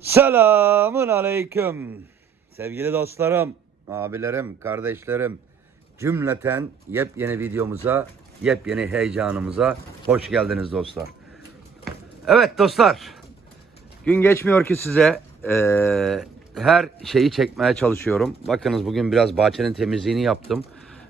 Selamun aleyküm. Sevgili dostlarım, abilerim, kardeşlerim. Cümleten yepyeni videomuza, yepyeni heyecanımıza hoş geldiniz dostlar. Evet dostlar, gün geçmiyor ki size eee, her şeyi çekmeye çalışıyorum. Bakınız bugün biraz bahçenin temizliğini yaptım.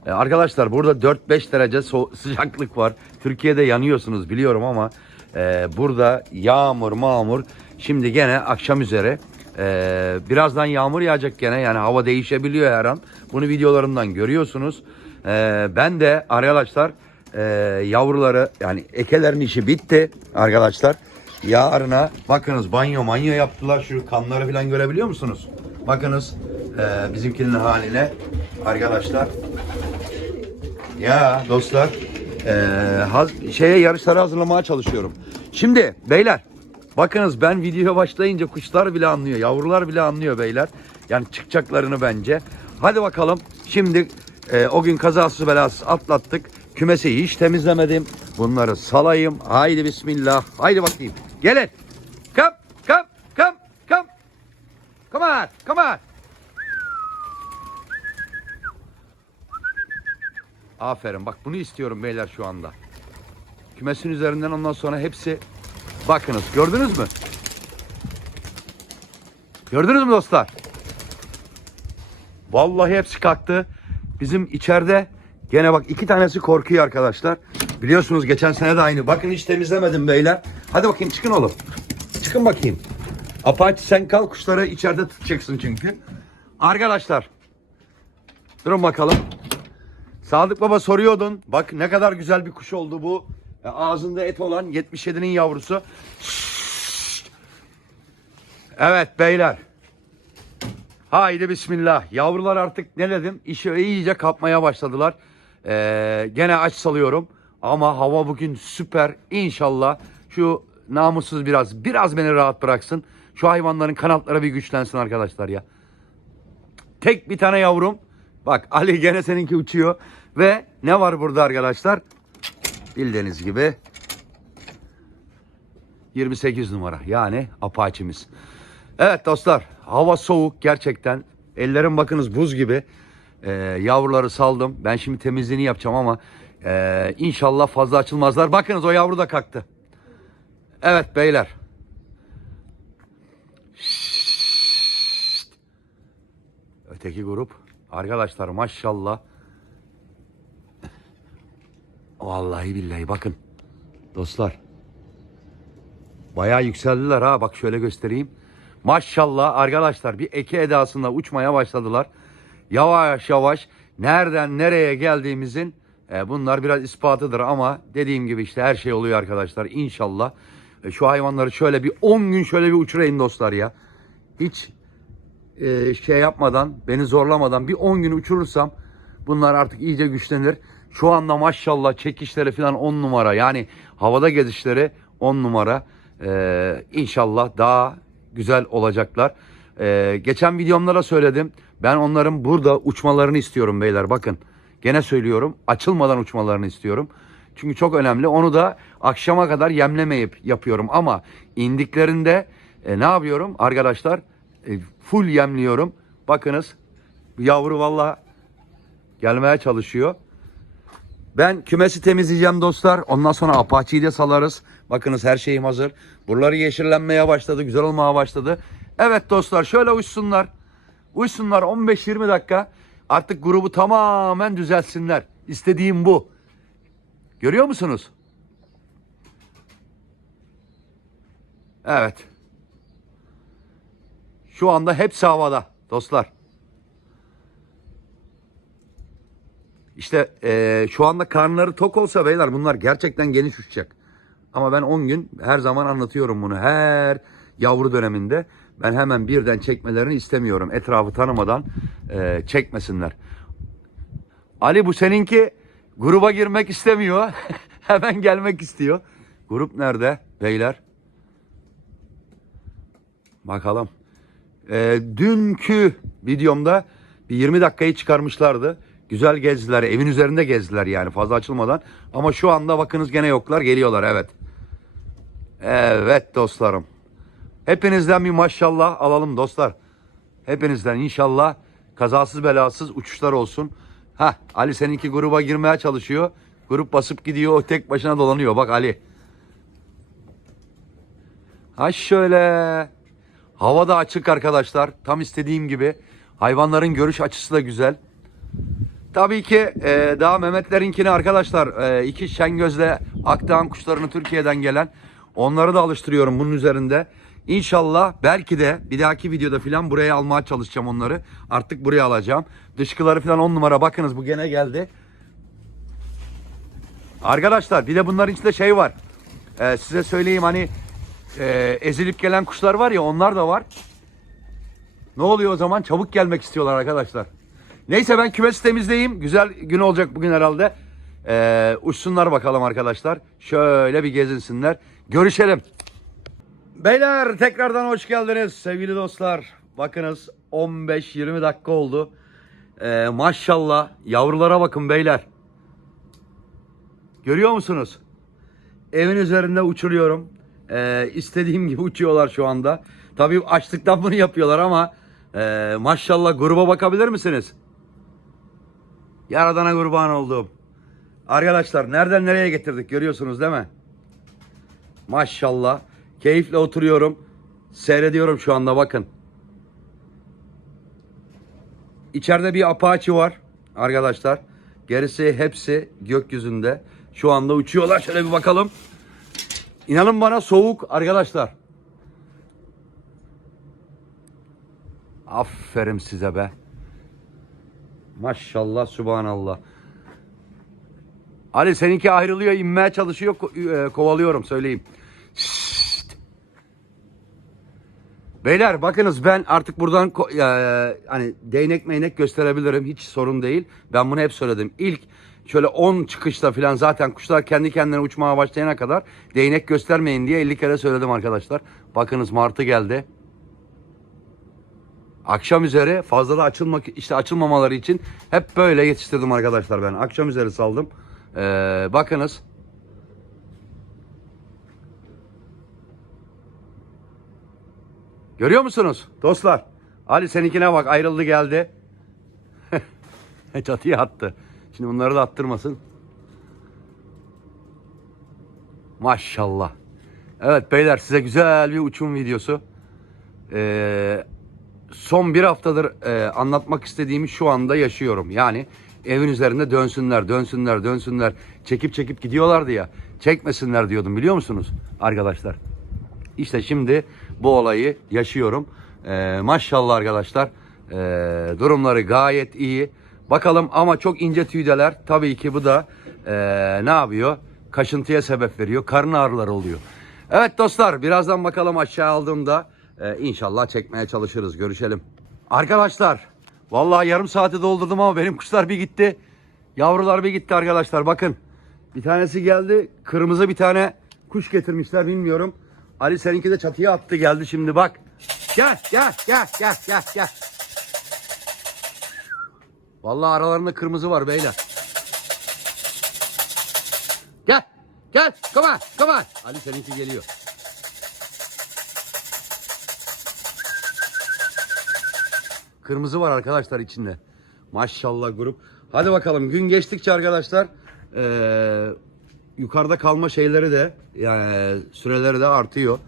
E, arkadaşlar burada 4-5 derece so- sıcaklık var. Türkiye'de yanıyorsunuz biliyorum ama e, burada yağmur mağmur. Şimdi gene akşam üzere e, birazdan yağmur yağacak gene yani hava değişebiliyor her an. Bunu videolarımdan görüyorsunuz. E, ben de arkadaşlar e, yavruları yani ekelerin işi bitti arkadaşlar. Yarına bakınız banyo manyo yaptılar. Şu kanları falan görebiliyor musunuz? Bakınız e, bizimkinin haline arkadaşlar. Ya dostlar e, haz- şeye yarışları hazırlamaya çalışıyorum. Şimdi beyler bakınız ben videoya başlayınca kuşlar bile anlıyor. Yavrular bile anlıyor beyler. Yani çıkacaklarını bence. Hadi bakalım şimdi e, o gün kazasız belasız atlattık. Kümesi hiç temizlemedim. Bunları salayım. Haydi bismillah. Haydi bakayım. Gelin. Come, come, come, come. Come on, come on. Aferin. Bak bunu istiyorum beyler şu anda. Kümesin üzerinden ondan sonra hepsi bakınız. Gördünüz mü? Gördünüz mü dostlar? Vallahi hepsi kalktı. Bizim içeride gene bak iki tanesi korkuyor arkadaşlar. Biliyorsunuz geçen sene de aynı. Bakın hiç temizlemedim beyler. Hadi bakayım çıkın oğlum. Çıkın bakayım. Apache sen kal kuşları içeride tutacaksın çünkü. Arkadaşlar. Durun bakalım. Sadık Baba soruyordun. Bak ne kadar güzel bir kuş oldu bu. E, Ağzında et olan 77'nin yavrusu. Evet beyler. Haydi bismillah. Yavrular artık ne dedim? İşi iyice kapmaya başladılar. Ee, gene aç salıyorum. Ama hava bugün süper. İnşallah şu namussuz biraz biraz beni rahat bıraksın. Şu hayvanların kanatları bir güçlensin arkadaşlar ya. Tek bir tane yavrum. Bak Ali gene seninki uçuyor. Ve ne var burada arkadaşlar? Bildiğiniz gibi 28 numara yani apaçimiz. Evet dostlar hava soğuk gerçekten. Ellerim bakınız buz gibi. Ee, yavruları saldım. Ben şimdi temizliğini yapacağım ama ee, inşallah fazla açılmazlar. Bakınız o yavru da kalktı. Evet beyler. Öteki grup. Arkadaşlar maşallah. Vallahi billahi bakın. Dostlar. Bayağı yükseldiler ha. Bak şöyle göstereyim. Maşallah arkadaşlar bir eki edasında uçmaya başladılar. Yavaş yavaş nereden nereye geldiğimizin e, bunlar biraz ispatıdır ama dediğim gibi işte her şey oluyor arkadaşlar. İnşallah e, şu hayvanları şöyle bir 10 gün şöyle bir uçurayım dostlar ya. Hiç e, şey yapmadan, beni zorlamadan bir 10 gün uçurursam bunlar artık iyice güçlenir. Şu anda maşallah çekişleri falan 10 numara. Yani havada gezişleri 10 numara. E, inşallah daha güzel olacaklar. E, geçen videomda söyledim. Ben onların burada uçmalarını istiyorum beyler. Bakın gene söylüyorum. Açılmadan uçmalarını istiyorum. Çünkü çok önemli. Onu da akşama kadar yemlemeyip yapıyorum. Ama indiklerinde e, ne yapıyorum arkadaşlar? E, full yemliyorum. Bakınız yavru valla gelmeye çalışıyor. Ben kümesi temizleyeceğim dostlar. Ondan sonra apaçiyi de salarız. Bakınız her şeyim hazır. Buraları yeşillenmeye başladı. Güzel olmaya başladı. Evet dostlar şöyle uçsunlar. Uçsunlar 15-20 dakika. Artık grubu tamamen düzeltsinler. İstediğim bu. Görüyor musunuz? Evet. Şu anda hepsi havada dostlar. İşte eee, şu anda karnları tok olsa beyler bunlar gerçekten geniş uçacak. Ama ben 10 gün her zaman anlatıyorum bunu. Her yavru döneminde ben hemen birden çekmelerini istemiyorum. Etrafı tanımadan eee, çekmesinler. Ali bu seninki gruba girmek istemiyor. hemen gelmek istiyor. Grup nerede beyler? Bakalım. Ee, dünkü videomda bir 20 dakikayı çıkarmışlardı. Güzel gezdiler. Evin üzerinde gezdiler yani fazla açılmadan. Ama şu anda bakınız gene yoklar. Geliyorlar evet. Evet dostlarım. Hepinizden bir maşallah alalım dostlar. Hepinizden inşallah kazasız belasız uçuşlar olsun. Ha Ali seninki gruba girmeye çalışıyor. Grup basıp gidiyor o tek başına dolanıyor. Bak Ali. Ha şöyle. Hava da açık arkadaşlar. Tam istediğim gibi. Hayvanların görüş açısı da güzel. Tabii ki e, daha Mehmetlerinkini arkadaşlar e, iki Şengöz'le Akdağın kuşlarını Türkiye'den gelen onları da alıştırıyorum bunun üzerinde. İnşallah belki de bir dahaki videoda filan buraya almaya çalışacağım onları. Artık buraya alacağım. Dışkıları filan on numara bakınız bu gene geldi. Arkadaşlar bir de bunların içinde şey var. E, size söyleyeyim hani e, ezilip gelen kuşlar var ya onlar da var. Ne oluyor o zaman? Çabuk gelmek istiyorlar arkadaşlar. Neyse ben kümesi temizleyeyim. Güzel gün olacak bugün herhalde. Ee, uçsunlar bakalım arkadaşlar. Şöyle bir gezinsinler. Görüşelim. Beyler tekrardan hoş geldiniz sevgili dostlar. Bakınız 15-20 dakika oldu. Ee, maşallah yavrulara bakın beyler. Görüyor musunuz? Evin üzerinde uçuruyorum. Ee, istediğim gibi uçuyorlar şu anda. Tabii açlıktan bunu yapıyorlar ama e, maşallah gruba bakabilir misiniz? Yaradana kurban oldum. Arkadaşlar nereden nereye getirdik görüyorsunuz değil mi? Maşallah. Keyifle oturuyorum. Seyrediyorum şu anda bakın. İçeride bir Apache var arkadaşlar. Gerisi hepsi gökyüzünde. Şu anda uçuyorlar. Şöyle bir bakalım. İnanın bana soğuk arkadaşlar. Aferin size be. Maşallah subhanallah. Ali seninki ayrılıyor inmeye çalışıyor ko- e, kovalıyorum söyleyeyim. Şşt. Beyler bakınız ben artık buradan e, hani değnek meynek gösterebilirim hiç sorun değil. Ben bunu hep söyledim. İlk şöyle 10 çıkışta falan zaten kuşlar kendi kendine uçmaya başlayana kadar değnek göstermeyin diye 50 kere söyledim arkadaşlar. Bakınız martı geldi. Akşam üzeri fazla da açılmak işte açılmamaları için hep böyle yetiştirdim arkadaşlar ben. Akşam üzeri saldım. Ee, bakınız. Görüyor musunuz dostlar? Ali seninkine bak ayrıldı geldi. Çatıya attı. Şimdi bunları da attırmasın. Maşallah. Evet beyler size güzel bir uçum videosu. Ee, son bir haftadır e, anlatmak istediğimi şu anda yaşıyorum. Yani evin üzerinde dönsünler, dönsünler, dönsünler. Çekip çekip gidiyorlardı ya. Çekmesinler diyordum biliyor musunuz arkadaşlar? İşte şimdi bu olayı yaşıyorum. E, maşallah arkadaşlar. e, durumları gayet iyi. Bakalım ama çok ince tüydeler. Tabii ki bu da e, ne yapıyor? Kaşıntıya sebep veriyor. Karın ağrıları oluyor. Evet dostlar birazdan bakalım aşağı aldığımda e, inşallah çekmeye çalışırız. Görüşelim. Arkadaşlar vallahi yarım saati doldurdum ama benim kuşlar bir gitti. Yavrular bir gitti arkadaşlar bakın. Bir tanesi geldi. Kırmızı bir tane kuş getirmişler bilmiyorum. Ali seninki de çatıya attı geldi şimdi bak. Gel gel gel gel gel gel. Vallahi aralarında kırmızı var beyler. Gel. Gel. Come on. Come on. Ali seninki geliyor. Kırmızı var arkadaşlar içinde. Maşallah grup. Hadi bakalım gün geçtikçe arkadaşlar eee, yukarıda kalma şeyleri de yani süreleri de artıyor.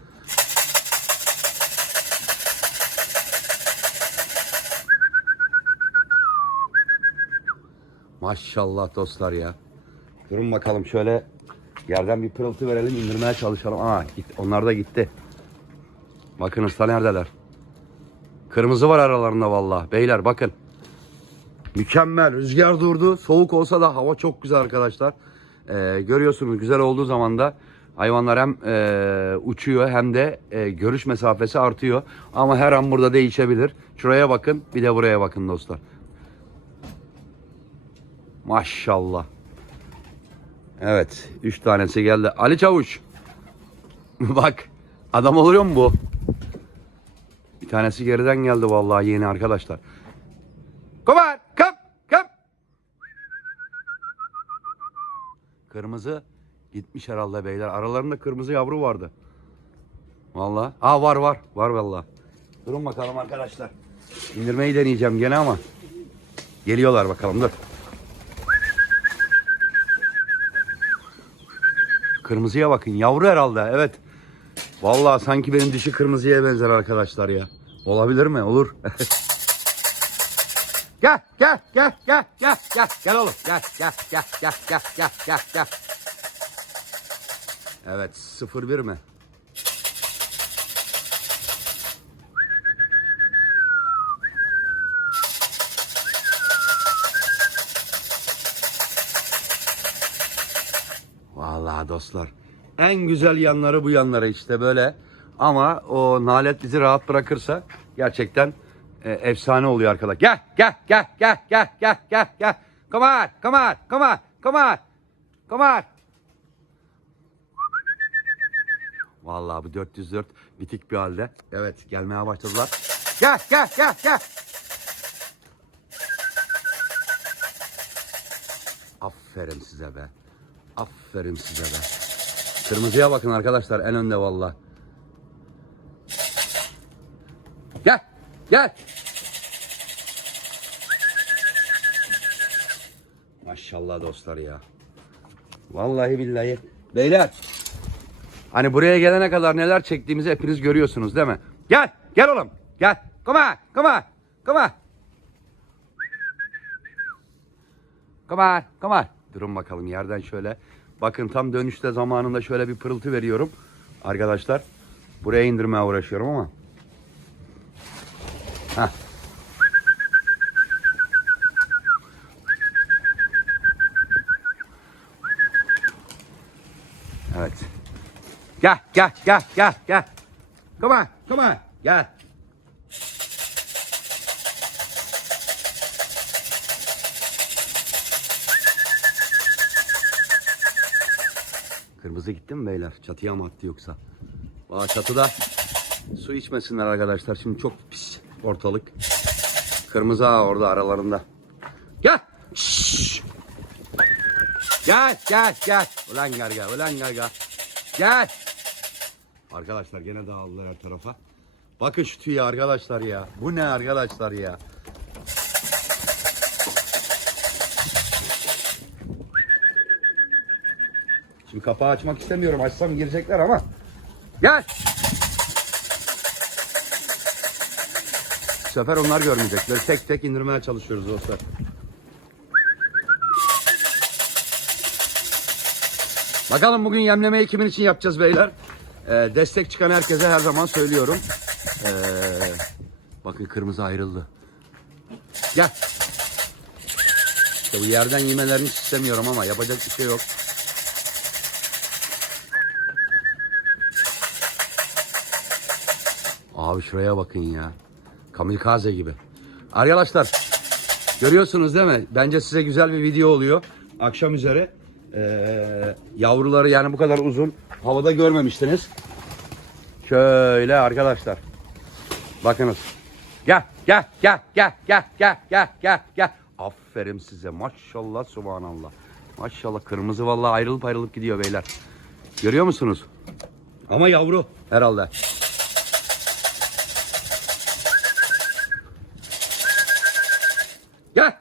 Maşallah dostlar ya. Durun bakalım şöyle yerden bir pırıltı verelim indirmeye çalışalım. Aa git, onlar da gitti. Bakın usta neredeler? Kırmızı var aralarında vallahi. Beyler bakın. Mükemmel. Rüzgar durdu. Soğuk olsa da hava çok güzel arkadaşlar. Ee, görüyorsunuz güzel olduğu zaman da hayvanlar hem e, uçuyor hem de e, görüş mesafesi artıyor. Ama her an burada değişebilir. Şuraya bakın bir de buraya bakın dostlar. Maşallah. Evet. Üç tanesi geldi. Ali Çavuş. Bak. Adam oluyor mu bu? Tanesi geriden geldi vallahi yeni arkadaşlar. On. Come. Come. Kırmızı gitmiş herhalde beyler. Aralarında kırmızı yavru vardı. Vallahi. Aa var var. Var vallahi. Durun bakalım arkadaşlar. İndirmeyi deneyeceğim gene ama. Geliyorlar bakalım dur. Kırmızıya bakın. Yavru herhalde. Evet. Vallahi sanki benim dişi kırmızıya benzer arkadaşlar ya. Olabilir mi? Olur. gel, gel, gel, gel, gel, gel, gel oğlum. Gel, gel, gel, gel, gel, gel, gel, gel. Evet, 01 mi? Vallahi dostlar. En güzel yanları bu yanları işte böyle. Ama o nalet bizi rahat bırakırsa gerçekten e, efsane oluyor arkadaşlar. Gel gel gel gel gel gel gel gel. Come on come on come on come on. Come on. Vallahi bu 404 bitik bir halde. Evet gelmeye başladılar. Gel gel gel gel. Aferin size be. Aferin size be. Kırmızıya bakın arkadaşlar en önde valla. Gel. Maşallah dostlar ya. Vallahi billahi. Beyler. Hani buraya gelene kadar neler çektiğimizi hepiniz görüyorsunuz değil mi? Gel. Gel oğlum. Gel. Come on. Come on. Come on. Come on, come on. Durun bakalım yerden şöyle. Bakın tam dönüşte zamanında şöyle bir pırıltı veriyorum. Arkadaşlar buraya indirmeye uğraşıyorum ama. Heh. Evet. Gel, gel, gel, gel, gel. Come on, come on. Gel. Kırmızı gitti mi beyler? Çatıya mı attı yoksa? Valla çatıda su içmesinler arkadaşlar. Şimdi çok ortalık. Kırmızı ağa orada aralarında. Gel. Şşş. Gel gel gel. Ulan garga ulan garga. Gel. Arkadaşlar gene dağıldılar her tarafa. Bakın şu tüye arkadaşlar ya. Bu ne arkadaşlar ya? Şimdi kapağı açmak istemiyorum. Açsam girecekler ama. Gel. Sefer onlar görmeyecek. Böyle tek tek indirmeye çalışıyoruz dostlar. Bakalım bugün yemlemeyi kimin için yapacağız beyler? Ee, destek çıkan herkese her zaman söylüyorum. Ee, bakın kırmızı ayrıldı. Gel. İşte bu yerden yemelerini istemiyorum ama yapacak bir şey yok. Abi şuraya bakın ya. Kamikaze gibi. Arkadaşlar görüyorsunuz değil mi? Bence size güzel bir video oluyor. Akşam üzere ee, yavruları yani bu kadar uzun havada görmemiştiniz. Şöyle arkadaşlar. Bakınız. Gel gel gel gel gel gel gel gel gel. Aferin size. Maşallah subhanallah. Maşallah kırmızı vallahi ayrılıp ayrılıp gidiyor beyler. Görüyor musunuz? Ama yavru herhalde. Gel.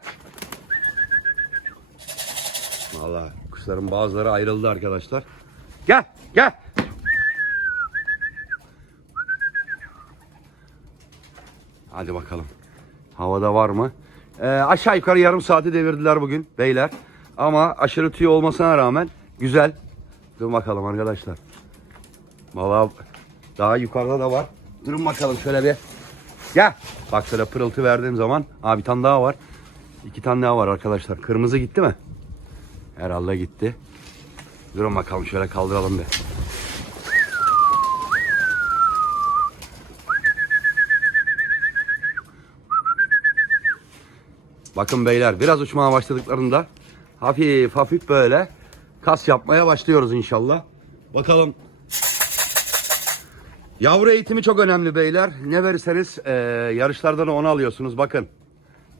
Valla kuşların bazıları ayrıldı arkadaşlar. Gel gel. Hadi bakalım. Havada var mı? Ee, aşağı yukarı yarım saati devirdiler bugün beyler. Ama aşırı tüy olmasına rağmen güzel. Dur bakalım arkadaşlar. Valla daha yukarıda da var. Durun bakalım şöyle bir. Gel. Bak şöyle pırıltı verdiğim zaman. Aa bir tane daha var. İki tane daha var arkadaşlar. Kırmızı gitti mi? Herhalde gitti. Durun bakalım şöyle kaldıralım bir. Bakın beyler biraz uçmaya başladıklarında hafif hafif böyle kas yapmaya başlıyoruz inşallah. Bakalım. Yavru eğitimi çok önemli beyler. Ne verirseniz eee yarışlardan onu alıyorsunuz bakın.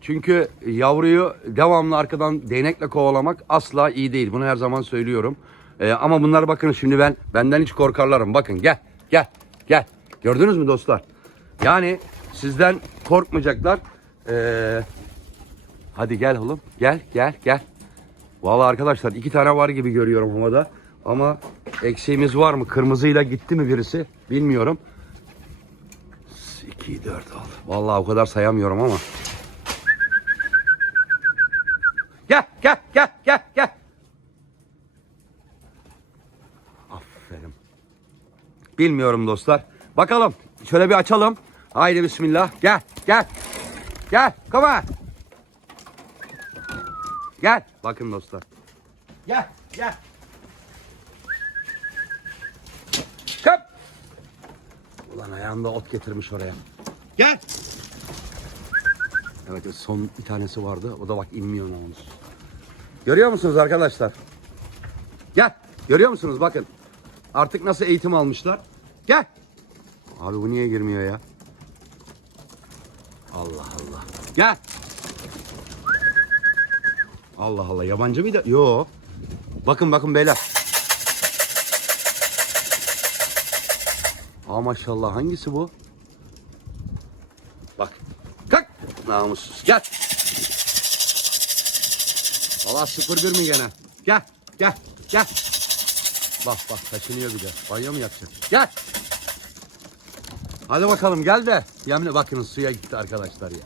Çünkü yavruyu devamlı arkadan değnekle kovalamak asla iyi değil. Bunu her zaman söylüyorum. Ee, ama bunlar bakın şimdi ben benden hiç korkarlarım. Bakın gel gel Gel. Gördünüz mü dostlar? Yani sizden korkmayacaklar. Ee, hadi gel oğlum. Gel gel gel. Vallahi arkadaşlar iki tane var gibi görüyorum havada. Ama eksiğimiz var mı? Kırmızıyla gitti mi birisi? Bilmiyorum. 2, 4, 6. Vallahi o kadar sayamıyorum ama. Gel gel gel gel gel. Aferin. Bilmiyorum dostlar. Bakalım. Şöyle bir açalım. Haydi bismillah. Gel gel. Gel. Come on. Gel. Bakın dostlar. Gel gel. Kap. Ulan ayağında ot getirmiş oraya. Gel. Evet son bir tanesi vardı. O da bak inmiyor namus. Görüyor musunuz arkadaşlar? Gel. Görüyor musunuz? Bakın. Artık nasıl eğitim almışlar. Gel. Abi bu niye girmiyor ya? Allah Allah. Gel. Allah Allah. Yabancı mıydı? Yo. Bakın bakın beyler. Aa maşallah hangisi bu? Bak. Kalk. Namussuz. Gel. Valla 0-1 mi gene? Gel. Gel. Gel. Bak bak taşınıyor bir de. Banyo mu yapacak? Gel. Hadi bakalım gel de. Yemin bakın suya gitti arkadaşlar ya.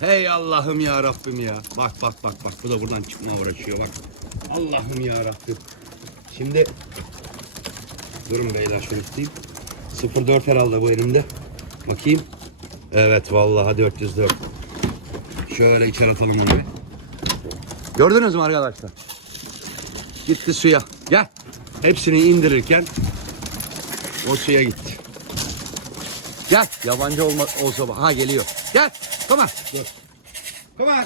Hey Allah'ım ya Rabbim ya. Bak bak bak bak bu da buradan çıkma uğraşıyor bak. Allah'ım ya Rabbim. Şimdi durun beyler şöyle tutayım. 04 herhalde bu elimde. Bakayım. Evet vallahi 404. Şöyle içeri atalım onu. Gördünüz mü arkadaşlar? Gitti suya. Gel. Hepsini indirirken o suya gitti. Gel. Yabancı olma, olsa bak. Ha geliyor. Gel. Come on. Dur. Come on.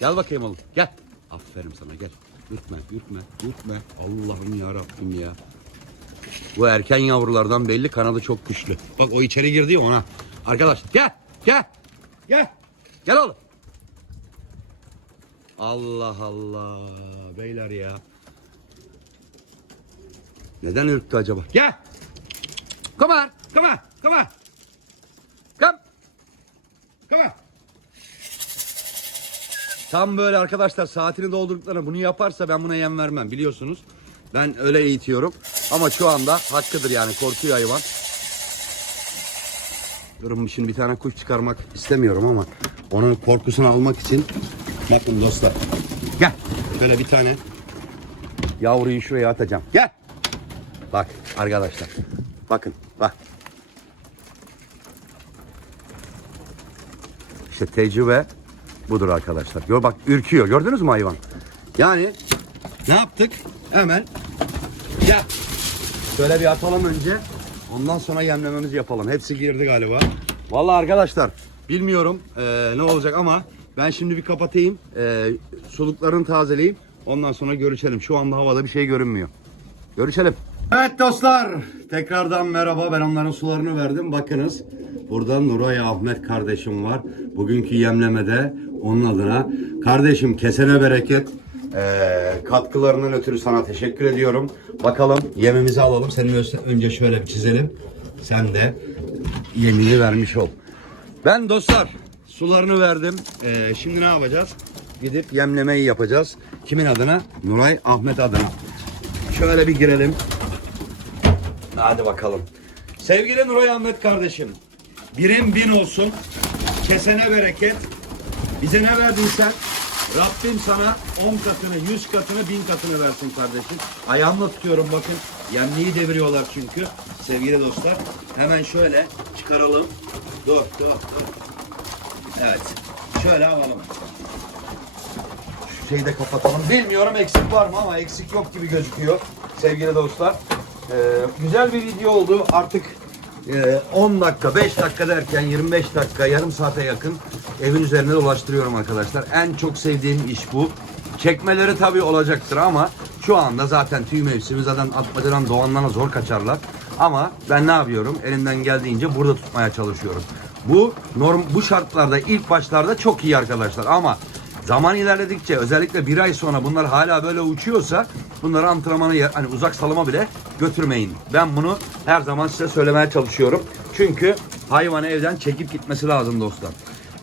Gel bakayım oğlum. Gel. Aferin sana gel. Yürütme, yürütme, yürütme. Allah'ım ya Rabbim ya. Bu erken yavrulardan belli kanadı çok güçlü. Bak o içeri girdi ya ona. Arkadaş gel, gel. Gel. Gel oğlum. Allah Allah. Beyler ya. Neden ürktü acaba? Gel. Come on. Come on. Come on. Come. Come on. Tam böyle arkadaşlar saatini doldurduklarına bunu yaparsa ben buna yem vermem biliyorsunuz. Ben öyle eğitiyorum. Ama şu anda hakkıdır yani korkuyor hayvan. Durun şimdi bir tane kuş çıkarmak istemiyorum ama onun korkusunu almak için bakın dostlar. Gel. Şöyle bir tane yavruyu şuraya atacağım. Gel. Bak arkadaşlar. Bakın bak. İşte tecrübe budur arkadaşlar. Gör bak ürküyor. Gördünüz mü hayvan? Yani ne yaptık? Hemen gel. Şöyle bir atalım önce. Ondan sonra yemlememizi yapalım. Hepsi girdi galiba. Vallahi arkadaşlar bilmiyorum eee, ne olacak ama ben şimdi bir kapatayım. Eee suluklarını tazeleyeyim. Ondan sonra görüşelim. Şu anda havada bir şey görünmüyor. Görüşelim. Evet dostlar. Tekrardan merhaba. Ben onların sularını verdim. Bakınız. Burada Nuray Ahmet kardeşim var. Bugünkü yemlemede onun adına. Kardeşim kesene bereket. Ee, katkılarından ötürü sana teşekkür ediyorum. Bakalım yemimizi alalım. Senin önce şöyle bir çizelim. Sen de yemini vermiş ol. Ben dostlar sularını verdim. Ee, şimdi ne yapacağız? Gidip yemlemeyi yapacağız. Kimin adına? Nuray Ahmet adına. Şöyle bir girelim. Hadi bakalım. Sevgili Nuray Ahmet kardeşim. Birim bin olsun. Kesene bereket. Bize ne verdin sen? Rabbim sana 10 katını, 100 katını, 1000 katını versin kardeşim. Ayağımla tutuyorum bakın. Yemliği deviriyorlar çünkü. Sevgili dostlar. Hemen şöyle çıkaralım. Dur, dur, dur. Evet. Şöyle alalım. Şu şeyi de kapatalım. Bilmiyorum eksik var mı ama eksik yok gibi gözüküyor sevgili dostlar. Ee, güzel bir video oldu. Artık e, 10 dakika, 5 dakika derken 25 dakika, yarım saate yakın evin üzerine dolaştırıyorum arkadaşlar. En çok sevdiğim iş bu. Çekmeleri tabii olacaktır ama şu anda zaten tüy mevsimi zaten atmacadan doğanlarına zor kaçarlar. Ama ben ne yapıyorum? Elimden geldiğince burada tutmaya çalışıyorum. Bu norm bu şartlarda ilk başlarda çok iyi arkadaşlar ama Zaman ilerledikçe özellikle bir ay sonra bunlar hala böyle uçuyorsa bunları antrenmanı ya- hani uzak salıma bile götürmeyin. Ben bunu her zaman size söylemeye çalışıyorum. Çünkü hayvanı evden çekip gitmesi lazım dostlar.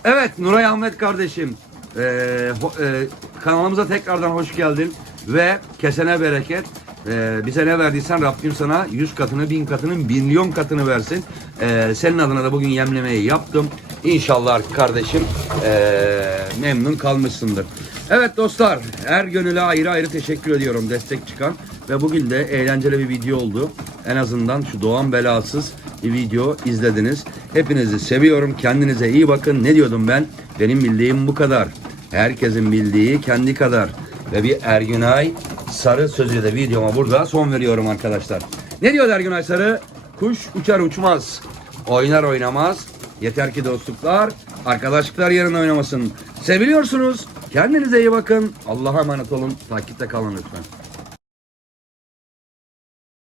Evet Nuray Ahmet kardeşim ho- ee, kanalımıza tekrardan hoş geldin ve kesene bereket. Ee, bize ne verdiysen Rabbim sana yüz katını, bin katını, milyon katını versin. Ee, senin adına da bugün yemlemeyi yaptım. İnşallah kardeşim ee, memnun kalmışsındır. Evet dostlar, her gönüle ayrı ayrı teşekkür ediyorum destek çıkan ve bugün de eğlenceli bir video oldu. En azından şu doğan belasız bir video izlediniz. Hepinizi seviyorum. Kendinize iyi bakın. Ne diyordum ben? Benim bildiğim bu kadar. Herkesin bildiği kendi kadar. Ve bir Ergünay Sarı sözüyle de videoma burada son veriyorum arkadaşlar. Ne diyor Ergünay Sarı? Kuş uçar uçmaz. Oynar oynamaz. Yeter ki dostluklar, arkadaşlıklar yerine oynamasın. Seviliyorsunuz. Kendinize iyi bakın. Allah'a emanet olun. Takipte kalın lütfen.